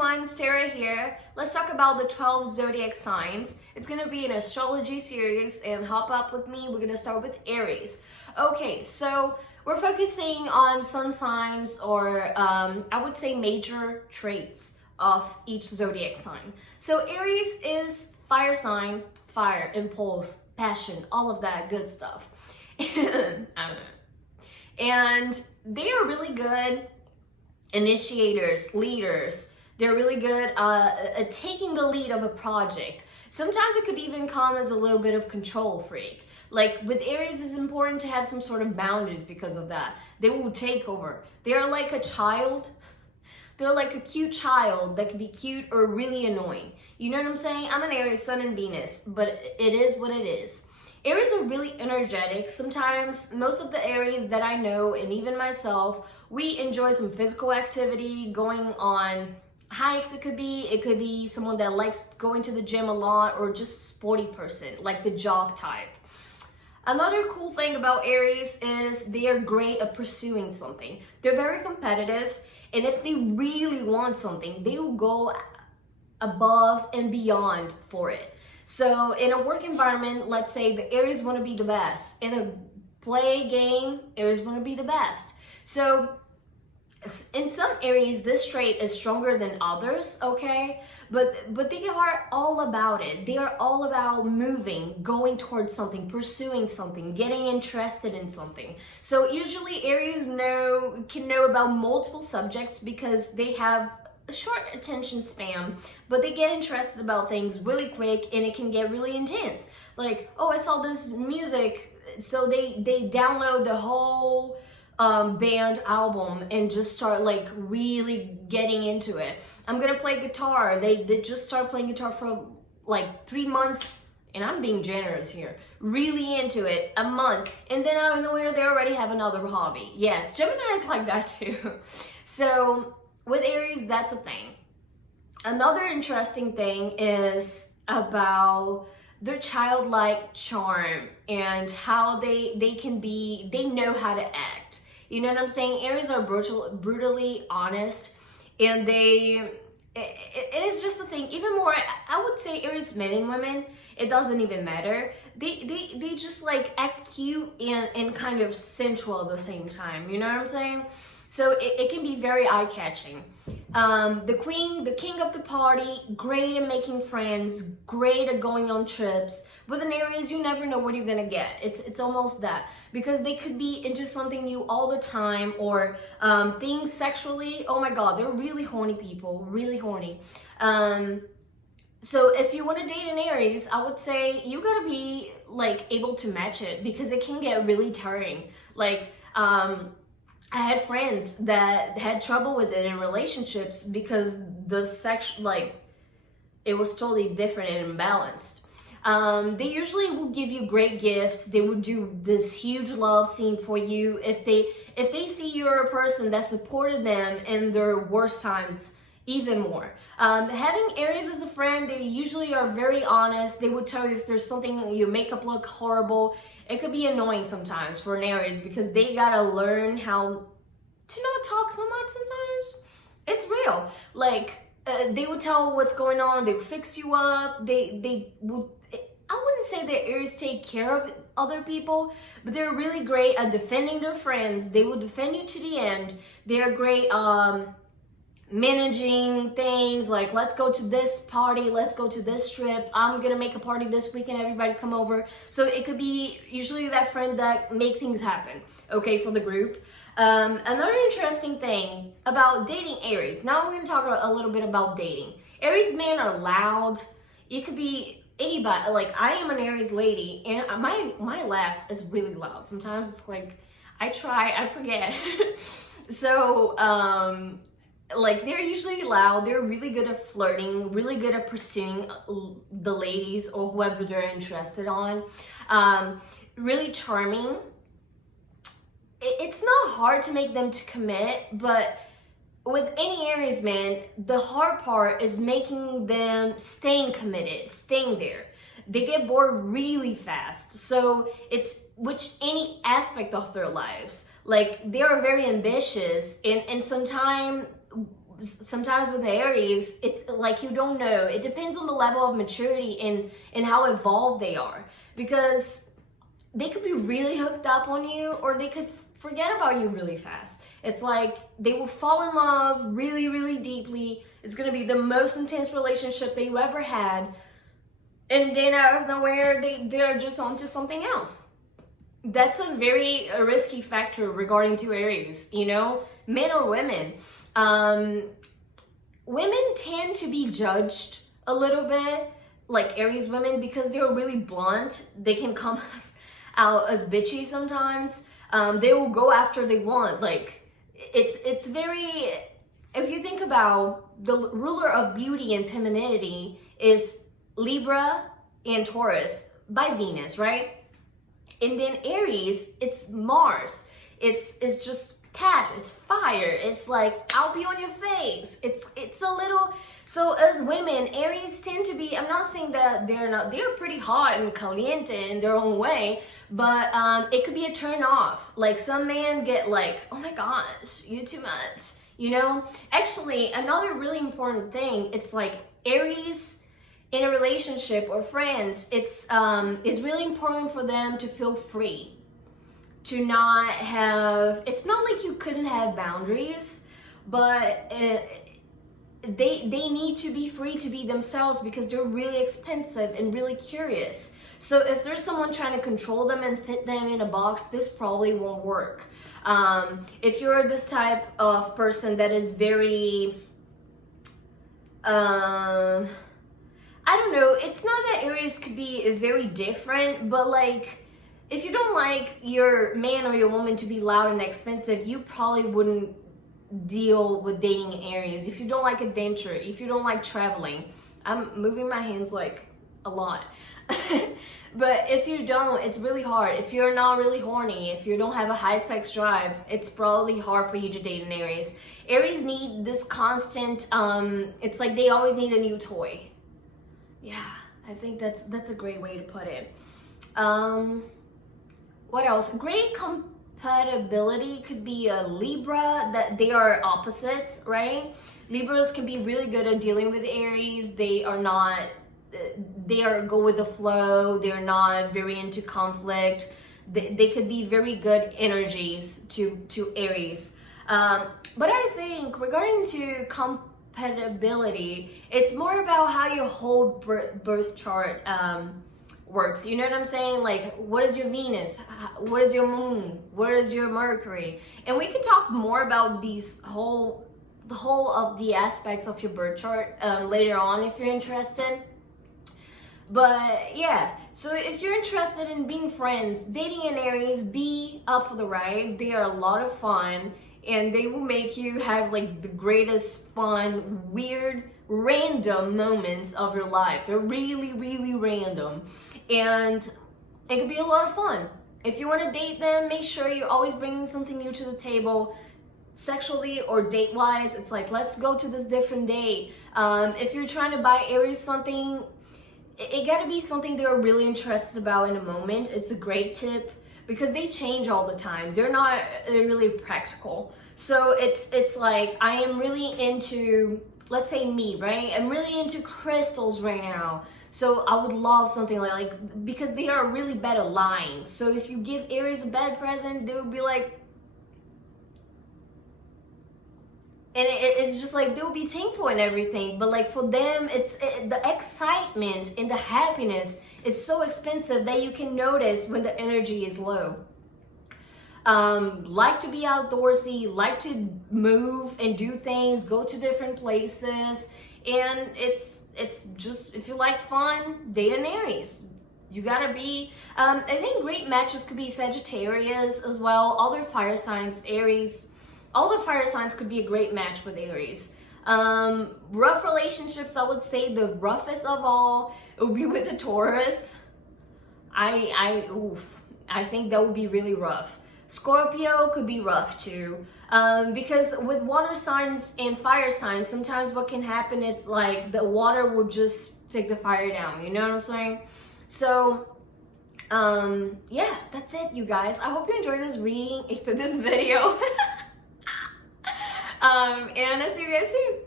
everyone, Sarah here. Let's talk about the 12 zodiac signs. It's going to be an astrology series, and hop up with me. We're going to start with Aries. Okay, so we're focusing on sun signs, or I would say major traits of each zodiac sign. So Aries is fire sign, fire, impulse, passion, all of that good stuff. And they are really good initiators, leaders. They're really good at taking the lead of a project. Sometimes it could even come as a little bit of control freak. Like with Aries, it's important to have some sort of boundaries because of that. They will take over. They're like a child. They're like a cute child that can be cute or really annoying. You know what I'm saying? I'm an Aries, Sun and Venus, but it is what it is. Aries are really energetic. Sometimes, most of the Aries that I know, and even myself, we enjoy some physical activity, going on hikes. It could be someone that likes going to the gym a lot, or just a sporty person, like the jog type. Another cool thing about Aries is they are great at pursuing something. They're very competitive, and if they really want something, they will go above and beyond for it. So in a work environment, let's say the Aries want to be the best. In a play game, Aries want to be the best. So in some Aries, this trait is stronger than others, okay? But they are all about it. They are all about moving, going towards something, pursuing something, getting interested in something. So usually Aries can know about multiple subjects because they have a short attention span, but they get interested about things really quick, and it can get really intense. Like, oh, I saw this music, so they download the whole band album and just start like really getting into it. I'm gonna play guitar. They just start playing guitar for like 3 months, and I'm being generous here, really into it, a month, and then out of nowhere they already have another hobby. Yes, Gemini is like that too. So with Aries, that's a thing. Another interesting thing is about their childlike charm and how they know how to act. You know what I'm saying? Aries are brutally honest, and it is just a thing. Even more, I would say Aries men and women, it doesn't even matter. They just like act cute and kind of sensual at the same time. You know what I'm saying? So it can be very eye-catching. The king of the party, great at making friends, great at going on trips. With an Aries, you never know what you're gonna get. It's almost that, because they could be into something new all the time, or things sexually. Oh my God, they're really horny people, really horny. So if you want to date an Aries, I would say you gotta be like able to match it, because it can get really tiring. Like, I had friends that had trouble with it in relationships because the sex, like, it was totally different and imbalanced. They usually will give you great gifts. They would do this huge love scene for you if they see you're a person that supported them in their worst times even more. Having Aries as a friend, they usually are very honest. They would tell you if there's something, your makeup look horrible. It could be annoying sometimes for an Aries, because they gotta learn how to not talk so much sometimes. It's real. Like, they would tell what's going on. They would fix you up. They would, I wouldn't say that Aries take care of other people, but they're really great at defending their friends. They will defend you to the end. They're great managing things, like, let's go to this party, let's go to this trip, I'm gonna make a party this weekend, everybody come over. So it could be usually that friend that make things happen, okay, for the group. Another interesting thing about dating Aries, now we're gonna talk a little bit about dating. Aries men are loud. It could be anybody. Like, I am an Aries lady, and my laugh is really loud. Sometimes it's like, I forget. So, like, they're usually loud. They're really good at flirting, really good at pursuing the ladies or whoever they're interested on. Really charming. It's not hard to make them to commit, but with any Aries man, the hard part is making them staying committed, staying there. They get bored really fast. So it's any aspect of their lives. Like, they are very ambitious, and sometimes sometimes with Aries, it's like you don't know. It depends on the level of maturity and how evolved they are, because they could be really hooked up on you, or they could forget about you really fast. It's like they will fall in love really, really deeply. It's gonna be the most intense relationship that you ever had, and then out of nowhere, they're just onto something else. That's a very risky factor regarding to Aries, you know, men or women. Women tend to be judged a little bit, like Aries women, because they're really blunt. They can come out as bitchy sometimes. They will go after they want. Like, it's very, if you think about the ruler of beauty and femininity is Libra and Taurus by Venus, right? And then Aries, it's Mars. It's just passion, it's fire. It's like, I'll be on your face. It's a little, so as women, Aries tend to be, I'm not saying that they're not, they're pretty hot and caliente in their own way, but it could be a turn off. Like, some men get like, oh my gosh, you too much, you know? Actually, another really important thing, it's like Aries in a relationship or friends, it's really important for them to feel free, to not have, it's not like you couldn't have boundaries, but they need to be free to be themselves, because they're really expensive and really curious. So if there's someone trying to control them and fit them in a box, this probably won't work. If you're this type of person that is very I don't know, it's not that Aries could be very different, but like, if you don't like your man or your woman to be loud and expensive, you probably wouldn't deal with dating Aries. If you don't like adventure, if you don't like traveling, I'm moving my hands like a lot. But if you don't, it's really hard. If you're not really horny, if you don't have a high sex drive, it's probably hard for you to date an Aries. Aries need this constant, it's like they always need a new toy. Yeah, I think that's a great way to put it. What else? Great compatibility could be a Libra, that they are opposites, right? Libras can be really good at dealing with Aries. They are not, they are go with the flow. They're not very into conflict. They could be very good energies to Aries. But I think regarding to compatibility, it's more about how your whole birth chart works. You know what I'm saying? Like, what is your Venus? What is your moon? What is your Mercury? And we can talk more about these the whole of the aspects of your birth chart later on if you're interested. But yeah, so if you're interested in being friends, dating an Aries, be up for the ride. They are a lot of fun, and they will make you have like the greatest fun, weird, random moments of your life. They're really, really random, and it can be a lot of fun. If you want to date them, make sure you're always bringing something new to the table, sexually or date-wise. It's like, let's go to this different date. If you're trying to buy Aries something, it gotta be something they're really interested about in a moment. It's a great tip, because they change all the time. They're not really practical. So it's like, I am really into, let's say me, right? I'm really into crystals right now. So I would love something like, because they are really bad at lying. So if you give Aries a bad present, they would be like, and it's just like, they'll be thankful and everything, but like for them, it's the excitement and the happiness is so expensive that you can notice when the energy is low. Like to be outdoorsy, like to move and do things, go to different places, and it's just, if you like fun, date an Aries. You gotta be, I think great matches could be Sagittarius as well, other fire signs, Aries. All the fire signs could be a great match with Aries. Rough relationships, I would say the roughest of all, it would be with the Taurus. I think that would be really rough. Scorpio could be rough too. Because with water signs and fire signs, sometimes what can happen, it's like the water will just take the fire down. You know what I'm saying? So, yeah, that's it, you guys. I hope you enjoyed this reading, this video. And I'll see you guys soon.